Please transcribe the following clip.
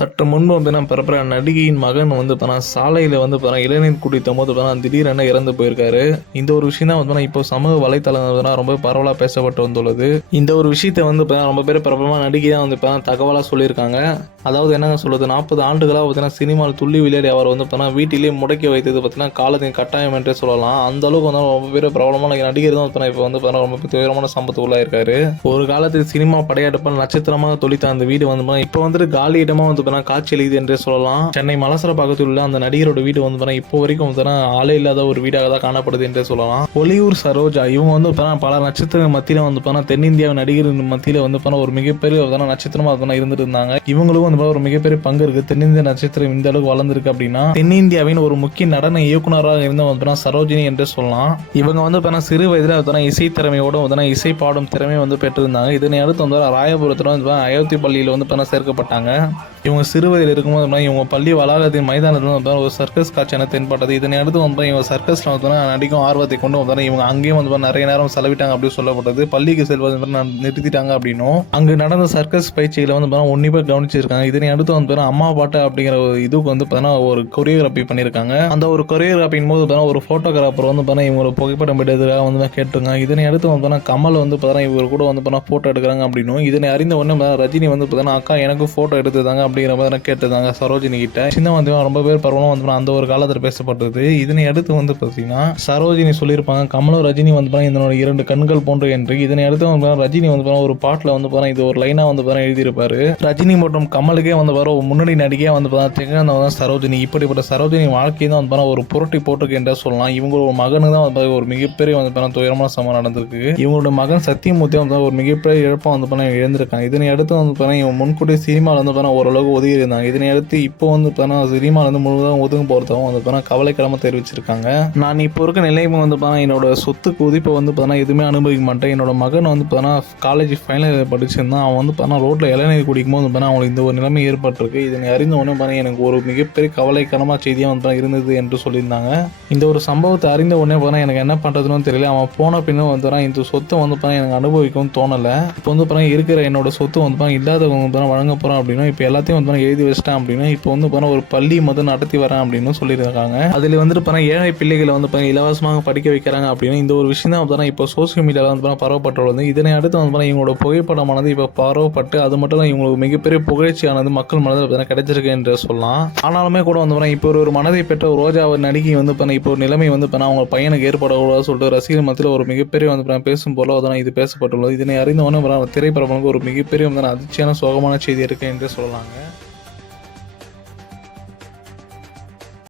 சற்று முன்பு பிறப்புற நடிகையின் மகன் சாலையில இளநீர் குடித்த போது திடீரென இறந்து போயிருக்காரு. இந்த ஒரு விஷயம் தான் இப்போ சமூக வலைத்தளங்கள் ரொம்ப பரவலா பேசப்பட்டு வந்துள்ளது. இந்த ஒரு விஷயத்தை ரொம்ப பேர் பிரபலமான நடிகை தான் தகவலா சொல்லியிருக்காங்க. அதாவது என்னங்க சொல்றது, 40 ஆண்டுகளா சினிமாவில் துள்ளி விளையாடி அவர் வீட்டிலேயே முடக்கி வைத்தது காலத்தின் கட்டாயம் என்றே சொல்லலாம். அந்த அளவுக்கு ரொம்ப பேர் பிரபலமான நடிகர் தான் இப்போ ரொம்ப துயரமான சம்பவத்துக்குள்ளா இருக்காரு. ஒரு காலத்தில் சினிமா படையெடுப்பால் நட்சத்திரமாக தொழித்த அந்த வீடு இப்போ காலி இடமா காட்சி அளிக்குது என்றே சொல்லலாம். சென்னை மலசரப்பாக்கத்தில் உள்ள அந்த நடிகரோட வீடு இப்போ வரைக்கும் ஆளே இல்லாத ஒரு வீடாக தான் காணப்படுது என்றே சொல்லலாம். ஒளியூர் சரோஜா இவங்க பல நட்சத்திர மத்தியில தென்னிந்தியா நடிகர் மத்தியில ஒரு மிகப்பெரிய நட்சத்திரமா இருந்துட்டு இருந்தாங்க. இவங்களுக்கும் ஒரு மிகப்பெரிய பங்கு இருக்கு. தென்னிந்திய நட்சத்திரம் இந்த அளவுக்கு வளர்ந்துருக்கு அப்படின்னா தென்னிந்தியாவின் ஒரு முக்கிய நடன இயக்குனராக இருந்த சரோஜினி என்று சொல்லலாம். இவங்க சிறு வயதுல இசை திறமையோட இசை பாடும் திறமை பெற்றிருந்தாங்க. இதனை அடுத்து ராயபுரத்துல அயோத்தி பள்ளியில சேர்க்கப்பட்டாங்க. இவங்க சிறு வயதில் இருக்கும்போது இவங்க பள்ளி வளாகத்தின் மைதானத்தில் ஒரு சர்க்கஸ் காட்சியான தென்பட்டது. இதனை அடுத்து இவங்க சர்க்கஸ்ல நடிக்கும் ஆர்வத்தை கொண்டு இவங்க அங்கேயும் நிறைய நேரம் செலவிட்டாங்க அப்படின்னு சொல்லப்பட்டது. பள்ளிக்கு செல்வது நிறுத்திட்டாங்க அப்படின்னும் அங்கு நடந்த சர்க்கஸ் பயிற்சிகளை உன்னிப்பா கவனிச்சிருக்காங்க. இதனை அடுத்து அம்மா பாட்டு அப்படிங்கிற ஒரு இதுக்கு ஒரு கொரியோகிராபி பண்ணியிருக்காங்க. அந்த ஒரு கொரியோகிராபின் போது ஒரு போட்டோகிராஃபர் இவங்க புகைப்படம் எடுக்கிறதுக்காக கேட்டுருக்காங்க. இதனை அடுத்து கமல் இவர் கூட போட்டோ எடுக்கிறாங்க அப்படின்னும் இதனை அறிந்த உடனே ரஜினி அக்கா எனக்கு போட்டோ எடுத்துதாங்க அப்படிங்கிற மாதிரி கேட்டுதாங்க சரோஜினி கிட்ட. சின்ன ரொம்ப பேர் பரவலாம் அந்த ஒரு காலத்தில் பேசப்பட்டது. இதனை அடுத்து பார்த்தீங்கன்னா சரோஜினி சொல்லியிருப்பாங்க, கமலும் ரஜினி இதனோட 2 கண்கள் போன்று என்று. இதனை அடுத்து ரஜினி ஒரு பாட்டில் இது ஒரு லைனா எழுதியிருப்பாரு. ரஜினி மற்றும் கமலுக்கே முன்னணி நடிகையா திகழ்ந்தவங்க சரோஜினி. இப்படிப்பட்ட சரோஜினி வாழ்க்கை தான் ஒரு புரட்டி போட்டிருக்கு என்றே சொல்லலாம். இவங்களோட மகனு தான் ஒரு மிகப்பெரிய துயரமான சம்பவம் நடந்திருக்கு. இவங்களோட மகன் சத்தியமூர்த்தி ஒரு மிகப்பெரிய இழப்பா இழந்திருக்காங்க. இதனை அடுத்து இவன் முன்கூட்டிய சினிமாவில் ஓரளவு ஒதுங்கி இருந்தாங்க. இதனை அடுத்து இப்போ சினிமாவில் முழுவதும் ஒதுங்க போறதும் கவலைக்கிடமா தெரிவிச்சிருக்காங்க. நான் இப்போ இருக்க நிலைமை என்னோட சொத்து குதிப்பை எதுவுமே அனுபவிக்க மாட்டேன். என்னோட மகன் காலேஜ் ஃபைனல் இயர் படிச்சிருந்தான். அவன் ரோட்ல இளநீர் குடிக்கும் போது அவங்களுக்கு இந்த ஒரு நிலைமை ஏற்பட்டிருக்கு. இதனை அறிந்த உடனே எனக்கு ஒரு மிகப்பெரிய கவலைக்கிடமா செய்தியா இருந்தது என்று சொல்லியிருந்தாங்க. இந்த ஒரு சம்பவத்தை அறிந்த உடனே எனக்கு என்ன பண்றதுன்னு தெரியல. அவன் போன பின்னும் இந்த சொத்தை எனக்கு அனுபவிக்கவும் தோணல. இப்போ இருக்கிற என்னோட சொத்து இல்லாதவங்க வழங்க போறோம் அப்படின்னா இப்போ எல்லாத்தையும் எழுதி வச்சிட்டேன் அப்படின்னா இப்போ ஒரு பள்ளி நடத்தி வரேன் அப்படின்னு சொல்லியிருக்காங்க. அதுல ஏழை பிள்ளைகளை இலவசமாக படிக்க வைக்கிறாங்க அப்படின்னு இந்த ஒரு விஷயம் தான் இப்போ சோசியல் மீடியால பரவப்பட்டுள்ளது. இதனை அடுத்து இவங்களோட புகைப்படமானது இப்போ பரவப்பட்டு அது மட்டும் இல்லை இவங்களுக்கு மிகப்பெரிய புகழ்ச்சியானது மக்கள் மனதில் கிடைச்சிருக்கு என்று சொல்லலாம். ஆனாலுமே கூட இப்போ ஒரு மனதை பெற்ற ஒரு ரோஜா நடிகை இப்போ ஒரு நிலைமை அவங்க பையனுக்கு ஏற்படக்கூடாது சொல்லிட்டு ரசிகர் மத்தியில் ஒரு மிகப்பெரிய பேசும் போல இது பேசப்பட்டுள்ளது. இதனை அறிந்தவன திரைப்படங்களுக்கு ஒரு மிகப்பெரிய அதிர்ச்சியான சோகமான செய்தி இருக்கு என்று சொல்லலாங்க.